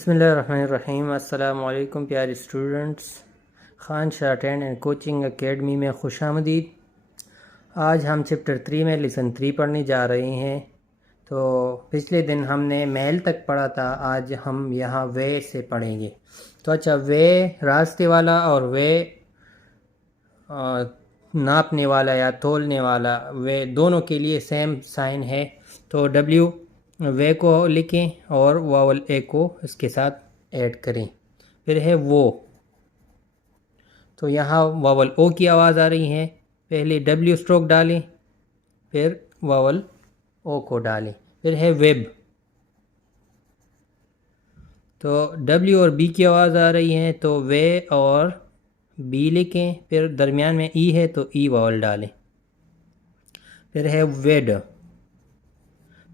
बिस्मिल्लाहिर्रहमानिर्रहीम। अस्सलामु अलैकुम प्यारे students, Khan shorthand coaching academy में खुशामदीद। आज हम चैप्टर 3 में लेसन 3 पढ़ने जा रहे हैं। तो पिछले दिन हमने महल तक पढ़ा था, आज हम यहाँ वे से पढ़ेंगे। तो अच्छा, वे रास्ते वाला और वे नापने वाला या तोलने वाला, वे दोनों के लिए सेम साइन है। तो डब्ल्यू वे को लिखें और वावल ए को इसके साथ ऐड करें। फिर है वो, तो यहाँ वावल ओ की आवाज़ आ रही है। पहले डब्ल्यू स्ट्रोक डालें, फिर वावल ओ को डालें। फिर है वेब, तो डब्ल्यू और बी की आवाज़ आ रही है, तो वे और बी लिखें। फिर दरमियान में ई है तो ई वावल डालें। फिर है वेड,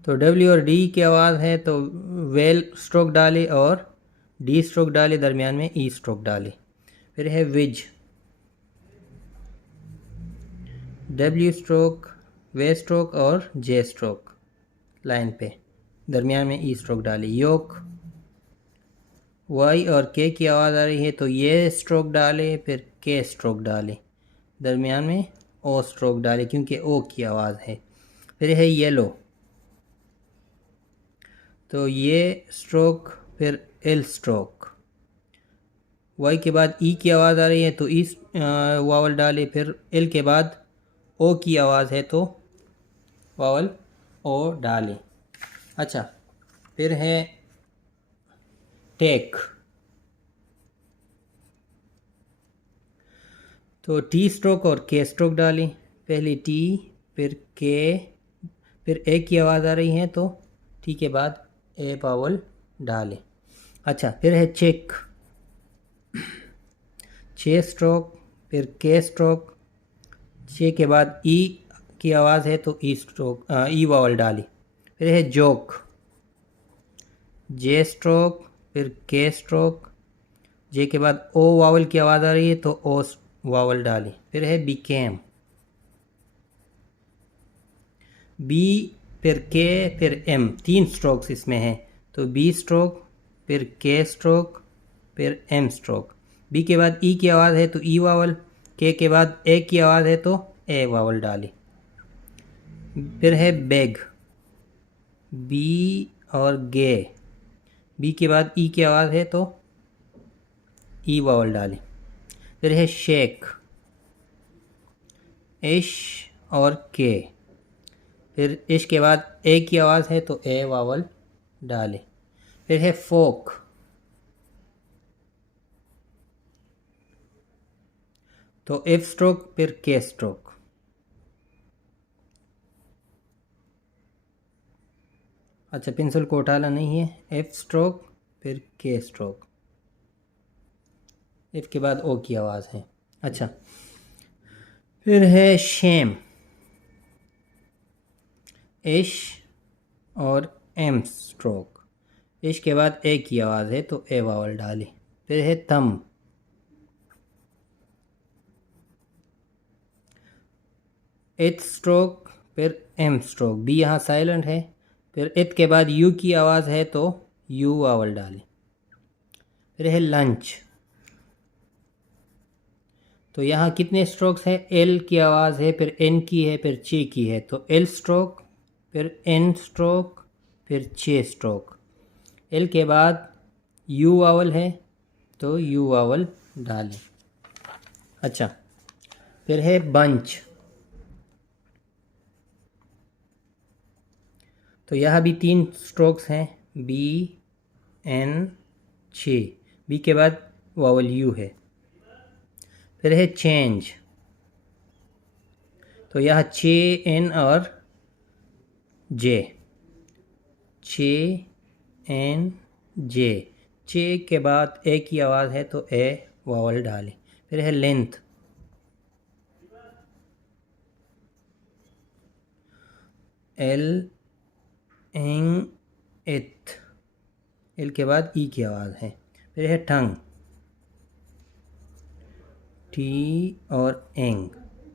तो डब्ल्यू और डी की आवाज़ है तो वेल स्ट्रोक डाले और डी स्ट्रोक डाले, दरमियान में ई स्ट्रोक डाले। फिर है विज, डब्ल्यू स्ट्रोक, वे स्ट्रोक और जे स्ट्रोक लाइन पे, दरमियान में ई स्ट्रोक डाले। योक, वाई और के की आवाज़ आ रही है तो ये स्ट्रोक डाले, फिर के स्ट्रोक डाले, दरमियान में ओ स्ट्रोक डाले क्योंकि ओ की आवाज़ है। फिर है येलो, तो ये स्ट्रोक, फिर एल स्ट्रोक। वाई के बाद ई की आवाज़ आ रही है तो ई वावल डाले, फिर एल के बाद ओ की आवाज़ है तो वावल ओ डाले। अच्छा, फिर है टेक, तो टी स्ट्रोक और के स्ट्रोक डालें। पहले टी, फिर के, फिर ए की आवाज़ आ रही है तो टी के बाद ए वावल डालें। अच्छा, फिर है चेक, छे स्ट्रोक, फिर के स्ट्रोक, छे के बाद ई की आवाज़ है तो ई स्ट्रोक, ई वावल डाली। फिर है जोक, जे स्ट्रोक, फिर के स्ट्रोक, जे के बाद ओ वावल की आवाज़ आ रही है तो ओ वावल डाली। फिर है बिकेम, बी, फिर के, फिर एम, 3 स्ट्रोक्स इसमें हैं तो बी स्ट्रोक, फिर के स्ट्रोक, फिर एम स्ट्रोक। बी के बाद ई की आवाज़ है तो ई वावल, के बाद ए की आवाज़ है तो ए वावल डाली। फिर है बैग, बी और गे, बी के बाद ई की आवाज़ है तो ई वावल डाली। फिर है शेक, एश और के, फिर एश के बाद ए की आवाज़ है तो ए वावल डाले। फिर है फोक, तो एफ स्ट्रोक, फिर के स्ट्रोक। अच्छा, पेंसिल को उठाना नहीं है, एफ स्ट्रोक, फिर के स्ट्रोक, एफ के बाद ओ की आवाज़ है। अच्छा, फिर है शेम, एश और एम स्ट्रोक, एश के बाद ए की आवाज़ है तो ए वावल डाली। फिर है थम, एथ स्ट्रोक, फिर एम स्ट्रोक, बी यहाँ साइलेंट है। फिर एथ के बाद यू की आवाज़ है तो यू वावल डाली। फिर है लंच, तो यहाँ कितने स्ट्रोक्स हैं, एल की आवाज़ है, फिर एन की है, फिर चे की है तो एल स्ट्रोक, फिर एन स्ट्रोक, फिर चे स्ट्रोक। एल के बाद यू वावल है तो यू वावल डालें। अच्छा, फिर है बंच, तो यहाँ भी 3 स्ट्रोक्स हैं, बी एन चे, बी के बाद वावल यू है। फिर है चेंज, तो यहाँ चे, एन और जे, चे, एन, जे, चे के बाद ए की आवाज़ है तो ए वावल डालें। फिर है लेंथ, एल, एंग, एथ, एल के बाद ई की आवाज़ है। फिर है टंग, टी और एंग,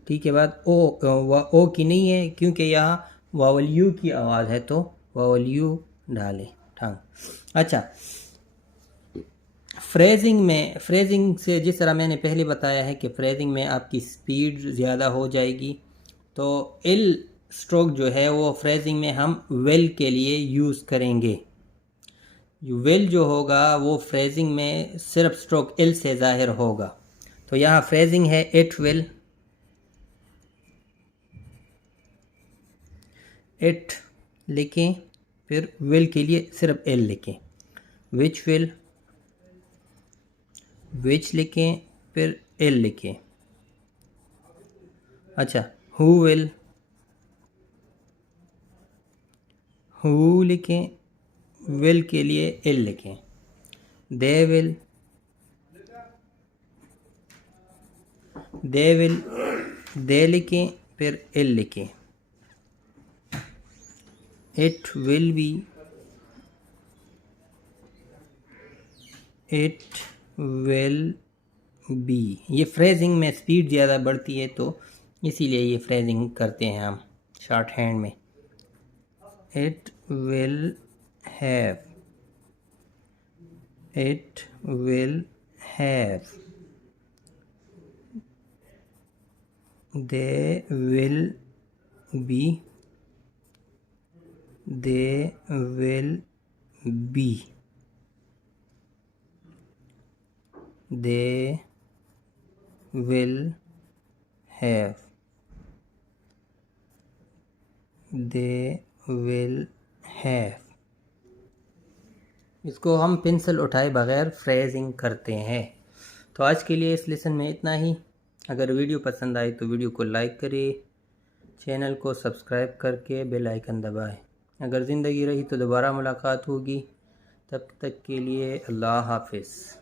टी के बाद ओ की नहीं है क्योंकि यहाँ वावल यू की आवाज़ है तो वावल यू डालें, टंग। अच्छा, फ्रेजिंग से जिस तरह मैंने पहले बताया है कि फ्रेजिंग में आपकी स्पीड ज़्यादा हो जाएगी, तो एल स्ट्रोक जो है वो फ्रेजिंग में हम वेल के लिए यूज़ करेंगे। वेल जो होगा वो फ्रेजिंग में सिर्फ स्ट्रोक एल से ज़ाहिर होगा। तो यहाँ फ्रेजिंग है इट विल, इट लिखें, फिर विल के लिए सिर्फ एल लिखें। विच विल, विच लिखें, फिर एल लिखें। अच्छा, हु विल, हु लिखें, विल के लिए एल लिखें। दे विल, दे विल, दे लिखें, फिर एल लिखें। It will be, it will be. ये फ्रेजिंग में स्पीड ज़्यादा बढ़ती है तो इसीलिए ये फ्रेजिंग करते हैं हम शॉर्ट हैंड में। It will have, it will have, they will be, they will be, they will have, they will have। इसको हम पेंसिल उठाए बगैर फ्रेजिंग करते हैं। तो आज के लिए इस लेसन में इतना ही। अगर वीडियो पसंद आए तो वीडियो को लाइक करें, चैनल को सब्सक्राइब करके बेल आइकन दबाएं। अगर ज़िंदगी रही तो दोबारा मुलाकात होगी। तब तक के लिए अल्लाह हाफिज़।